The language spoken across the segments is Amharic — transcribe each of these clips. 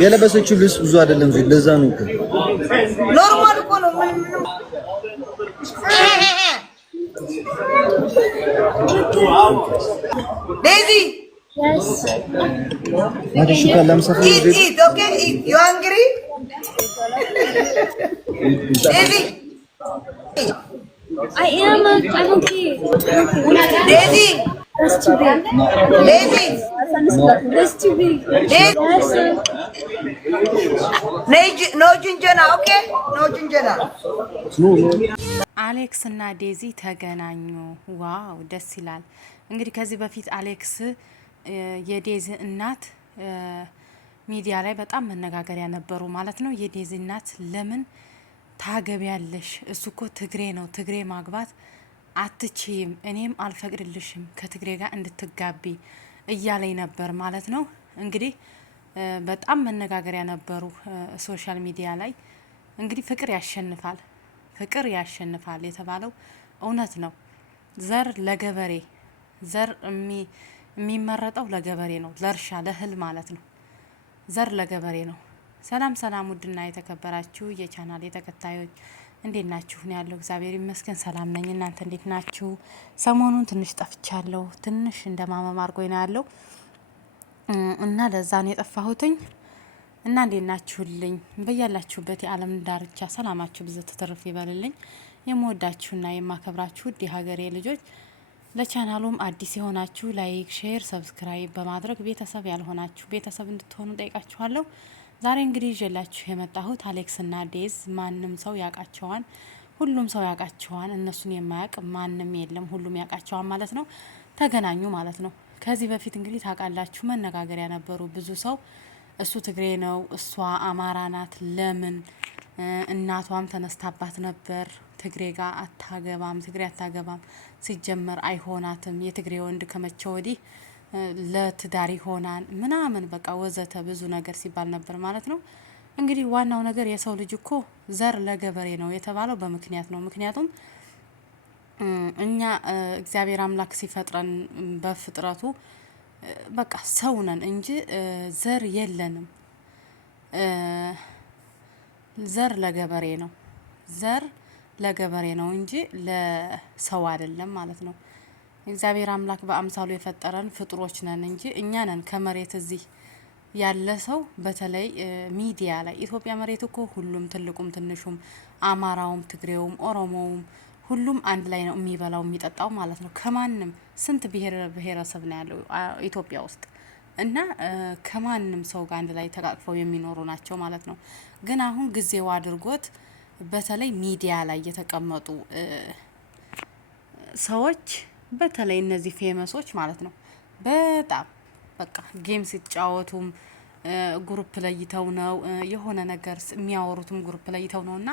የለበሰችው ልብስ ብዙ አይደለም ዚህ ለዛ ነው እኮ ኖርማል እኮ ነው Daisy Yes. eat okay eat you hungry Daisy I'm okay. Daisy That's too big. Daisy That's too big. Daisy Yes. no ጅንጀና okay no ጅንጀና አሌክስ እና ዴዚ ተገናኙ። ዋው ደስ ይላል። እንግዲህ ከዚህ በፊት አሌክስ የዴዚ እናት ሚዲያ ላይ በጣም መነጋገሪያ ነበሩ ማለት ነው። የዴዚ እናት ለምን ታገቢያለሽ? እሱ እኮ ትግሬ ነው፣ ትግሬ ማግባት አትችይም፣ እኔም አልፈቅድልሽም ከትግሬ ጋር እንድትጋቢ እያለኝ ነበር ማለት ነው። እንግዲህ በጣም መነጋገሪያ ነበሩ ሶሻል ሚዲያ ላይ። እንግዲህ ፍቅር ያሸንፋል፣ ፍቅር ያሸንፋል የተባለው እውነት ነው። ዘር ለገበሬ ዘር የሚመረጠው ለገበሬ ነው፣ ለእርሻ ለእህል ማለት ነው። ዘር ለገበሬ ነው። ሰላም ሰላም፣ ውድና የተከበራችሁ የቻናል ተከታዮች እንዴት ናችሁ? ነው ያለው። እግዚአብሔር ይመስገን ሰላም ነኝ። እናንተ እንዴት ናችሁ? ሰሞኑን ትንሽ ጠፍቻለሁ። ትንሽ እንደማመም አድርጎኝ ነው ያለው እና ለዛ ነው የጠፋሁትኝ። እና እንዴት ናችሁልኝ? በያላችሁበት የዓለም ዳርቻ ሰላማችሁ ብዙ ትርፍ ይበልልኝ። የምወዳችሁና የማከብራችሁ ውድ የሀገሬ ልጆች፣ ለቻናሉም አዲስ የሆናችሁ ላይክ፣ ሼር፣ ሰብስክራይብ በማድረግ ቤተሰብ ያልሆናችሁ ቤተሰብ እንድትሆኑ ጠይቃችኋለሁ። ዛሬ እንግዲህ ይዤላችሁ የመጣሁት አሌክስና ዴዝ ማንም ሰው ያውቃቸዋል፣ ሁሉም ሰው ያውቃቸዋል። እነሱን የማያውቅ ማንም የለም፣ ሁሉም ያውቃቸዋል ማለት ነው። ተገናኙ ማለት ነው። ከዚህ በፊት እንግዲህ ታውቃላችሁ መነጋገሪያ ነበሩ ብዙ ሰው እሱ ትግሬ ነው፣ እሷ አማራ ናት። ለምን እናቷም ተነስታባት ነበር። ትግሬ ጋር አታገባም፣ ትግሬ አታገባም፣ ሲጀመር አይሆናትም፣ የትግሬ ወንድ ከመቼ ወዲህ ለትዳር ይሆናል ምናምን በቃ ወዘተ ብዙ ነገር ሲባል ነበር ማለት ነው። እንግዲህ ዋናው ነገር የሰው ልጅ እኮ ዘር ለገበሬ ነው የተባለው በምክንያት ነው። ምክንያቱም እኛ እግዚአብሔር አምላክ ሲፈጥረን በፍጥረቱ በቃ ሰው ነን እንጂ ዘር የለንም። ዘር ለገበሬ ነው፣ ዘር ለገበሬ ነው እንጂ ለሰው አይደለም ማለት ነው። እግዚአብሔር አምላክ በአምሳሉ የፈጠረን ፍጥሮች ነን እንጂ እኛ ነን ከመሬት እዚህ ያለ ሰው። በተለይ ሚዲያ ላይ ኢትዮጵያ መሬት እኮ ሁሉም ትልቁም ትንሹም አማራውም ትግሬውም ኦሮሞውም ሁሉም አንድ ላይ ነው የሚበላው የሚጠጣው ማለት ነው። ከማንም ስንት ብሔረሰብ ነው ያለው ኢትዮጵያ ውስጥ እና ከማንም ሰው ጋር አንድ ላይ ተቃቅፈው የሚኖሩ ናቸው ማለት ነው። ግን አሁን ጊዜው አድርጎት በተለይ ሚዲያ ላይ የተቀመጡ ሰዎች በተለይ እነዚህ ፌመሶች ማለት ነው በጣም በቃ ጌም ሲጫወቱም ግሩፕ ለይተው ነው የሆነ ነገር የሚያወሩትም ግሩፕ ለይተው ነውና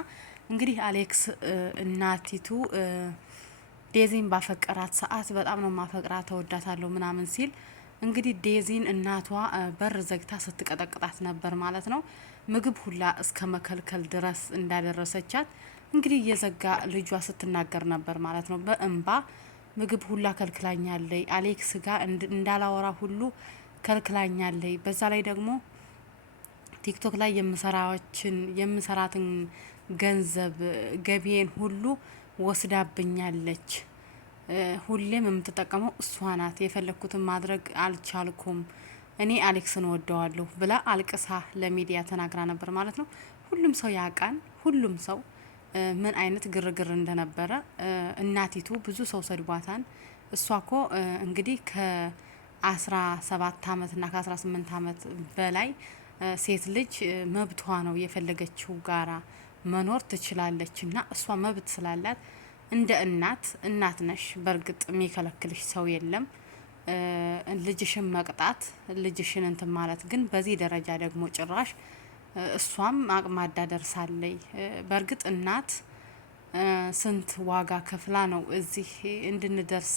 እንግዲህ አሌክስ እናቲቱ ዴዚን ባፈቀራት ሰዓት በጣም ነው ማፈቅራት ተወዳታለሁ ምናምን ሲል እንግዲህ ዴዚን እናቷ በር ዘግታ ስትቀጠቅጣት ነበር ማለት ነው። ምግብ ሁላ እስከ መከልከል ድረስ እንዳደረሰቻት እንግዲህ የዘጋ ልጇ ስትናገር ነበር ማለት ነው። በእንባ ምግብ ሁላ ከልክላኛለይ፣ አሌክስ ጋር እንዳላወራ ሁሉ ከልክላኛለይ። በዛ ላይ ደግሞ ቲክቶክ ላይ የምሰራትን ገንዘብ ገቢዬን ሁሉ ወስዳብኛለች። ሁሌም የምትጠቀመው እሷ ናት። የፈለኩትን ማድረግ አልቻልኩም። እኔ አሌክስን ወደዋለሁ ብላ አልቅሳ ለሚዲያ ተናግራ ነበር ማለት ነው። ሁሉም ሰው ያውቃል። ሁሉም ሰው ምን አይነት ግርግር እንደነበረ እናቲቱ ብዙ ሰው ሰድቧታን። እሷ እኮ እንግዲህ ከ17 አመት እና ከ18 አመት በላይ ሴት ልጅ መብቷ ነው፣ የፈለገችው ጋራ መኖር ትችላለች። እና እሷ መብት ስላላት እንደ እናት ነሽ። በእርግጥ የሚከለክልሽ ሰው የለም። ልጅሽን መቅጣት ልጅሽን እንትን ማለት ግን በዚህ ደረጃ ደግሞ ጭራሽ እሷም አቅማዳ ደርሳለይ። በእርግጥ እናት ስንት ዋጋ ከፍላ ነው እዚህ እንድንደርስ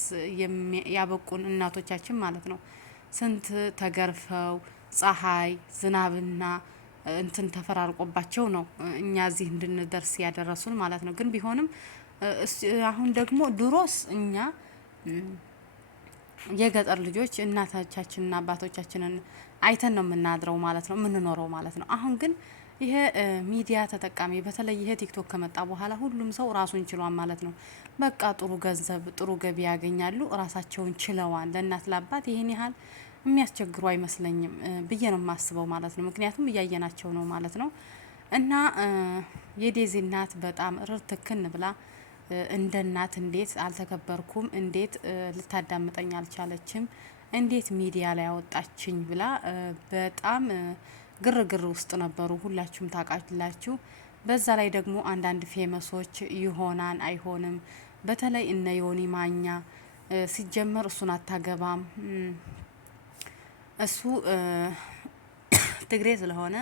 ያበቁን እናቶቻችን ማለት ነው። ስንት ተገርፈው ፀሐይ ዝናብና እንትን ተፈራርቆባቸው ነው እኛ እዚህ እንድንደርስ ያደረሱን ማለት ነው። ግን ቢሆንም አሁን ደግሞ ድሮስ እኛ የገጠር ልጆች እናቶቻችንና አባቶቻችንን አይተን ነው የምናድረው ማለት ነው የምንኖረው ማለት ነው። አሁን ግን ይሄ ሚዲያ ተጠቃሚ በተለይ ይሄ ቲክቶክ ከመጣ በኋላ ሁሉም ሰው ራሱን ችሏል ማለት ነው። በቃ ጥሩ ገንዘብ ጥሩ ገቢ ያገኛሉ፣ ራሳቸውን ችለዋል። ለእናት ለአባት ይሄን ያህል የሚያስቸግሩ አይመስለኝም ብዬ ነው የማስበው ማለት ነው። ምክንያቱም እያየናቸው ነው ማለት ነው። እና የዴዚ እናት በጣም ርትክን ብላ እንደ እናት እንዴት አልተከበርኩም፣ እንዴት ልታዳምጠኝ አልቻለችም፣ እንዴት ሚዲያ ላይ ያወጣችኝ ብላ በጣም ግርግር ውስጥ ነበሩ። ሁላችሁም ታውቃላችሁ። በዛ ላይ ደግሞ አንዳንድ ፌመሶች ይሆናን አይሆንም፣ በተለይ እነ ዮኒ ማኛ ሲጀመር እሱን አታገባም፣ እሱ ትግሬ ስለሆነ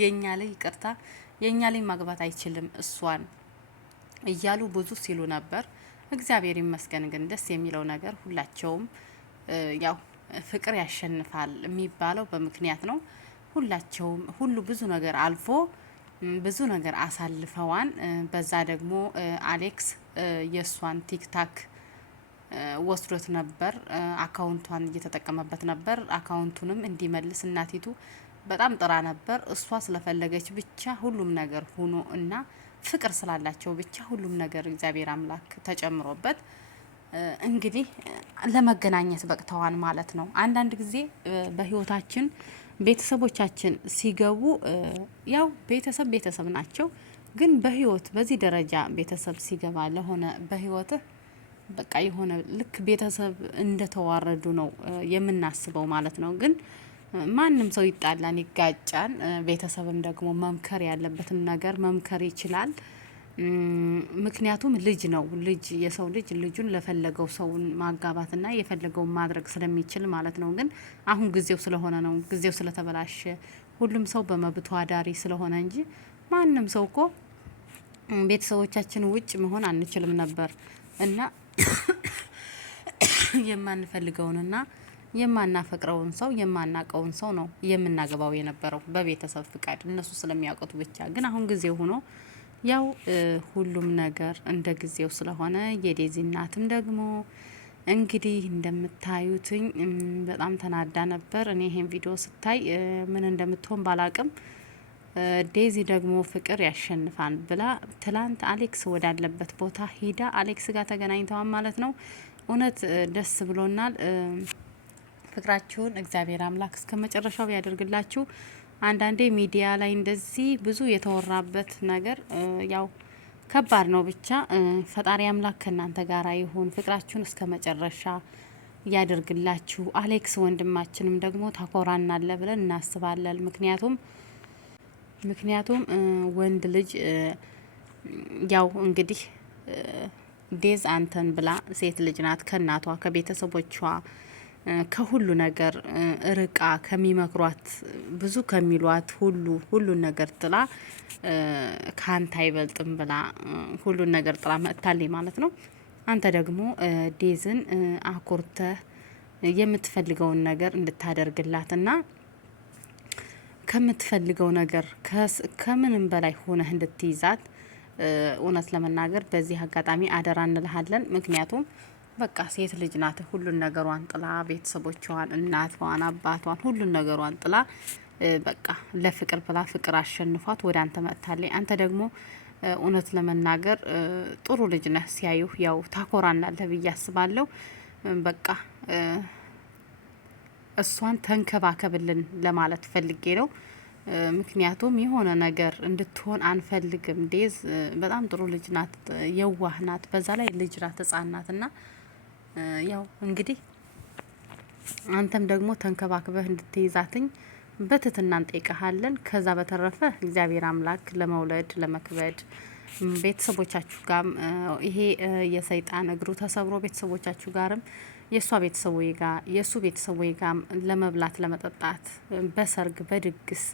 የኛ ላይ ይቅርታ የኛ ላይ ማግባት አይችልም እሷን እያሉ ብዙ ሲሉ ነበር። እግዚአብሔር ይመስገን ግን ደስ የሚለው ነገር ሁላቸውም ያው ፍቅር ያሸንፋል የሚባለው በምክንያት ነው። ሁላቸውም ሁሉ ብዙ ነገር አልፎ ብዙ ነገር አሳልፈዋን። በዛ ደግሞ አሌክስ የእሷን ቲክታክ ወስዶት ነበር፣ አካውንቷን እየተጠቀመበት ነበር። አካውንቱንም እንዲመልስ እናቲቱ በጣም ጥራ ነበር። እሷ ስለፈለገች ብቻ ሁሉም ነገር ሆኖ እና ፍቅር ስላላቸው ብቻ ሁሉም ነገር እግዚአብሔር አምላክ ተጨምሮበት እንግዲህ ለመገናኘት በቅተዋን ማለት ነው። አንዳንድ ጊዜ በህይወታችን ቤተሰቦቻችን ሲገቡ ያው ቤተሰብ ናቸው። ግን በህይወት በዚህ ደረጃ ቤተሰብ ሲገባ ለሆነ በህይወትህ በቃ የሆነ ልክ ቤተሰብ እንደተዋረዱ ነው የምናስበው ማለት ነው። ግን ማንም ሰው ይጣላን ይጋጫን፣ ቤተሰብም ደግሞ መምከር ያለበትን ነገር መምከር ይችላል። ምክንያቱም ልጅ ነው። ልጅ የሰው ልጅ ልጁን ለፈለገው ሰውን ማጋባትና የፈለገውን ማድረግ ስለሚችል ማለት ነው። ግን አሁን ጊዜው ስለሆነ ነው፣ ጊዜው ስለተበላሸ ሁሉም ሰው በመብቱ አዳሪ ስለሆነ እንጂ ማንም ሰው እኮ ቤተሰቦቻችን ውጭ መሆን አንችልም ነበር እና የማንፈልገውንና የማናፈቅረውን ሰው የማናቀውን ሰው ነው የምናገባው የነበረው በቤተሰብ ፍቃድ እነሱ ስለሚያውቁት ብቻ። ግን አሁን ጊዜው ሆኖ ያው ሁሉም ነገር እንደ ጊዜው ስለሆነ የዴዚ እናትም ደግሞ እንግዲህ እንደምታዩትኝ በጣም ተናዳ ነበር። እኔ ይሄን ቪዲዮ ስታይ ምን እንደምትሆን ባላቅም ዴዚ ደግሞ ፍቅር ያሸንፋል ብላ ትላንት አሌክስ ወዳለበት ቦታ ሂዳ አሌክስ ጋር ተገናኝተዋል ማለት ነው። እውነት ደስ ብሎናል። ፍቅራችሁን እግዚአብሔር አምላክ እስከ መጨረሻው ያደርግላችሁ። አንዳንዴ ሚዲያ ላይ እንደዚህ ብዙ የተወራበት ነገር ያው ከባድ ነው። ብቻ ፈጣሪ አምላክ ከእናንተ ጋር ይሁን። ፍቅራችሁን እስከ መጨረሻ ያደርግላችሁ። አሌክስ ወንድማችንም ደግሞ ታኮራናለ ብለን እናስባለን። ምክንያቱም ወንድ ልጅ ያው እንግዲህ ዴዝ አንተን ብላ ሴት ልጅ ናት። ከእናቷ ከቤተሰቦቿ ከሁሉ ነገር ርቃ ከሚመክሯት ብዙ ከሚሏት ሁሉን ነገር ጥላ ካንተ አይበልጥም ብላ ሁሉን ነገር ጥላ መጥታለች ማለት ነው። አንተ ደግሞ ዴዝን አኩርተህ የምትፈልገውን ነገር እንድታደርግላትና ከምትፈልገው ነገር ከምንም በላይ ሆነህ እንድትይዛት እውነት ለመናገር በዚህ አጋጣሚ አደራ እንልሃለን። ምክንያቱም በቃ ሴት ልጅ ናት። ሁሉን ነገሯን ጥላ ቤተሰቦቿን፣ እናቷን፣ አባቷን ሁሉን ነገሯን ጥላ በቃ ለፍቅር ብላ ፍቅር አሸንፏት ወደ አንተ መጥታለች። አንተ ደግሞ እውነት ለመናገር ጥሩ ልጅ ነህ። ሲያዩ ያው ታኮራናለህ ብዬ አስባለሁ። በቃ እሷን ተንከባከብልን ለማለት ፈልጌ ነው። ምክንያቱም የሆነ ነገር እንድትሆን አንፈልግም። ዴዝ በጣም ጥሩ ልጅ ናት፣ የዋህ ናት፣ በዛ ላይ ልጅ ናት፣ ህጻን ናት እና ያው እንግዲህ አንተም ደግሞ ተንከባክበህ እንድትይዛትኝ በትህትና እንጠይቀሃለን። ከዛ በተረፈ እግዚአብሔር አምላክ ለመውለድ ለመክበድ ቤተሰቦቻችሁ ጋርም ይሄ የሰይጣን እግሩ ተሰብሮ ቤተሰቦቻችሁ ጋርም የእሷ ቤተሰቦች ጋር የእሱ ቤተሰቦች ጋር ለመብላት ለመጠጣት በሰርግ በድግስ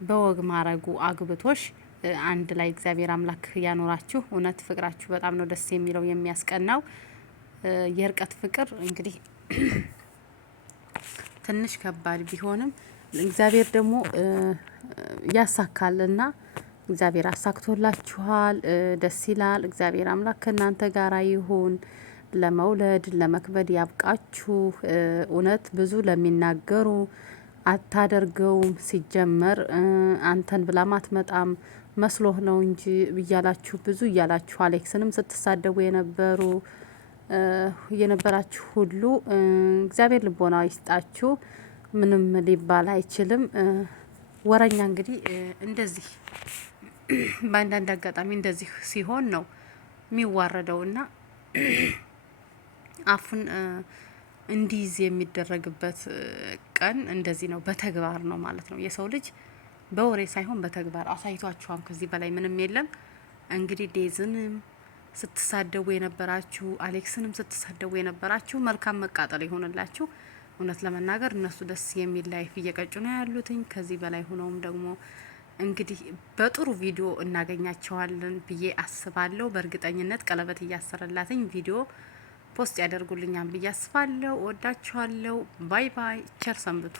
በወግ ማረጉ አግብቶሽ አንድ ላይ እግዚአብሔር አምላክ ያኖራችሁ። እውነት ፍቅራችሁ በጣም ነው ደስ የሚለው የሚያስቀናው። የርቀት ፍቅር እንግዲህ ትንሽ ከባድ ቢሆንም እግዚአብሔር ደግሞ ያሳካልና እግዚአብሔር አሳክቶላችኋል። ደስ ይላል። እግዚአብሔር አምላክ ከእናንተ ጋር ይሁን። ለመውለድ ለመክበድ ያብቃችሁ። እውነት ብዙ ለሚናገሩ አታደርገውም ሲጀመር አንተን ብላም አትመጣም መስሎህ ነው እንጂ እያላችሁ ብዙ እያላችሁ አሌክስንም ስትሳደቡ የነበራችሁ ሁሉ እግዚአብሔር ልቦና ይስጣችሁ። ምንም ሊባል አይችልም። ወረኛ እንግዲህ እንደዚህ በአንዳንድ አጋጣሚ እንደዚህ ሲሆን ነው የሚዋረደውና አፉን እንዲይዝ የሚደረግበት ቀን እንደዚህ ነው። በተግባር ነው ማለት ነው። የሰው ልጅ በወሬ ሳይሆን በተግባር አሳይቷችኋል። ከዚህ በላይ ምንም የለም። እንግዲህ ዴዝንም ስትሳደቡ የነበራችሁ አሌክስንም ስትሳደቡ የነበራችሁ መልካም መቃጠል ይሆንላችሁ። እውነት ለመናገር እነሱ ደስ የሚል ላይፍ እየቀጩ ነው ያሉትኝ። ከዚህ በላይ ሆነውም ደግሞ እንግዲህ በጥሩ ቪዲዮ እናገኛቸዋለን ብዬ አስባለሁ። በእርግጠኝነት ቀለበት እያሰረላትኝ ቪዲዮ ፖስት ያደርጉልኛል ብዬ አስባለሁ። ወዳችኋለሁ። ባይ ባይ። ቸር ሰንብቱ።